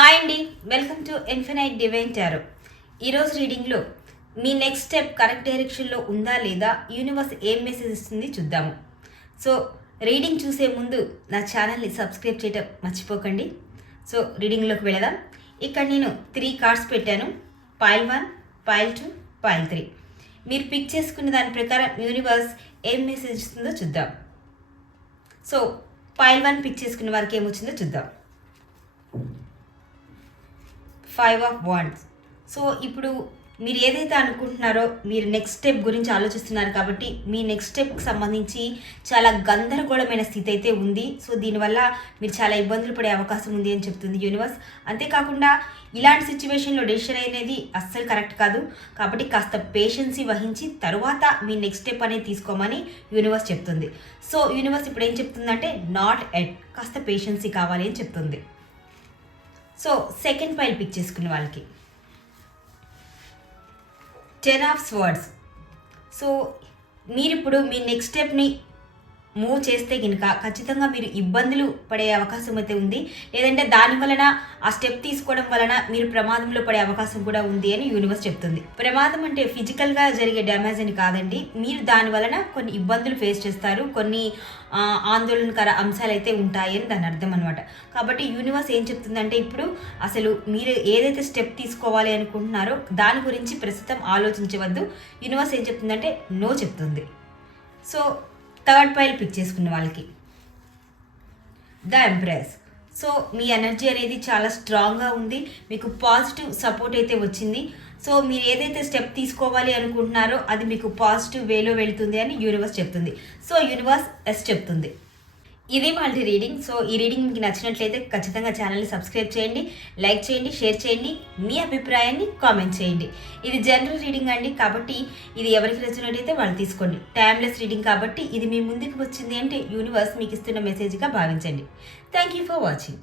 Hi అండి, welcome to infinite divine tarot. ఈరోజు రీడింగ్లో మీ next step correct డైరెక్షన్లో ఉందా లేదా, యూనివర్స్ ఏం మెసేజ్ ఇస్తుంది చూద్దాము. సో రీడింగ్ చూసే ముందు నా ఛానల్ని సబ్స్క్రైబ్ చేయటం మర్చిపోకండి. సో రీడింగ్లోకి వెళదాం. ఇక్కడ నేను 3 కార్డ్స్ పెట్టాను. Pile 1, pile 2, pile 3. మీరు పిక్ చేసుకున్న దాని ప్రకారం యూనివర్స్ ఏం మెసేజ్ ఇస్తుందో చూద్దాం. సో పైల్ 1 పిక్ చేసుకున్న వారికి ఏమొచ్చిందో చూద్దాం. 5 of Wands. సో ఇప్పుడు మీరు ఏదైతే అనుకుంటున్నారో, మీరు నెక్స్ట్ స్టెప్ గురించి ఆలోచిస్తున్నారు కాబట్టి మీ నెక్స్ట్ స్టెప్కి సంబంధించి చాలా గందరగోళమైన స్థితి అయితే ఉంది. సో దీనివల్ల మీరు చాలా ఇబ్బందులు పడే అవకాశం ఉంది అని చెప్తుంది యూనివర్స్. అంతేకాకుండా ఇలాంటి సిచ్యువేషన్లో డెసిషన్ అనేది అస్సలు కరెక్ట్ కాదు. కాబట్టి కాస్త పేషెన్సీ వహించి తరువాత మీ నెక్స్ట్ స్టెప్ అనేది తీసుకోమని యూనివర్స్ చెప్తుంది. సో యూనివర్స్ ఇప్పుడు ఏం చెప్తుందంటే నాట్ ఎట్, కాస్త పేషెన్సీ కావాలి అని చెప్తుంది. సో సెకండ్ పైల్ పిక్ చేసుకునే వాళ్ళకి 10 of Swords. సో మీరు ఇప్పుడు మీ నెక్స్ట్ స్టెప్ని మూవ్ చేస్తే కనుక ఖచ్చితంగా మీరు ఇబ్బందులు పడే అవకాశం అయితే ఉంది. లేదంటే దాని వలన ఆ స్టెప్ తీసుకోవడం వలన మీరు ప్రమాదంలో పడే అవకాశం కూడా ఉంది అని యూనివర్స్ చెప్తుంది. ప్రమాదం అంటే ఫిజికల్గా జరిగే డ్యామేజ్ అని కాదండి. మీరు దాని వలన కొన్ని ఇబ్బందులు ఫేస్ చేస్తారు, కొన్ని ఆందోళనకర అంశాలు అయితే ఉంటాయి అని దాని అర్థం అనమాట. కాబట్టి యూనివర్స్ ఏం చెప్తుందంటే ఇప్పుడు అసలు మీరు ఏదైతే స్టెప్ తీసుకోవాలి అనుకుంటున్నారో దాని గురించి ప్రస్తుతం ఆలోచించవద్దు. యూనివర్స్ ఏం చెప్తుందంటే నో చెప్తుంది. సో థర్డ్ పైల్ పిక్ చేసుకున్న వాళ్ళకి the empress. So me energy అనేది చాలా స్ట్రాంగ్గా ఉంది, మీకు పాజిటివ్ సపోర్ట్ అయితే వచ్చింది. సో మీరు ఏదైతే స్టెప్ తీసుకోవాలి అనుకుంటున్నారో అది మీకు పాజిటివ్ వేలో వెళుతుంది అని యూనివర్స్ చెప్తుంది. సో యూనివర్స్ ఎస్ చెప్తుంది. ఇది వాళ్ళ రీడింగ్. సో ఈ రీడింగ్ మీకు నచ్చినట్లయితే ఖచ్చితంగా ఛానల్ని సబ్స్క్రైబ్ చేయండి, లైక్ చేయండి, షేర్ చేయండి, మీ అభిప్రాయాన్ని కామెంట్ చేయండి. ఇది జనరల్ రీడింగ్ అండి, కాబట్టి ఇది ఎవరికి నచ్చినట్టయితే వాళ్ళు తీసుకోండి. టైమ్లెస్ రీడింగ్ కాబట్టి ఇది మీ ముందుకు వచ్చింది అంటే యూనివర్స్ మీకు ఇస్తున్న మెసేజ్గా భావించండి. Thank you for watching.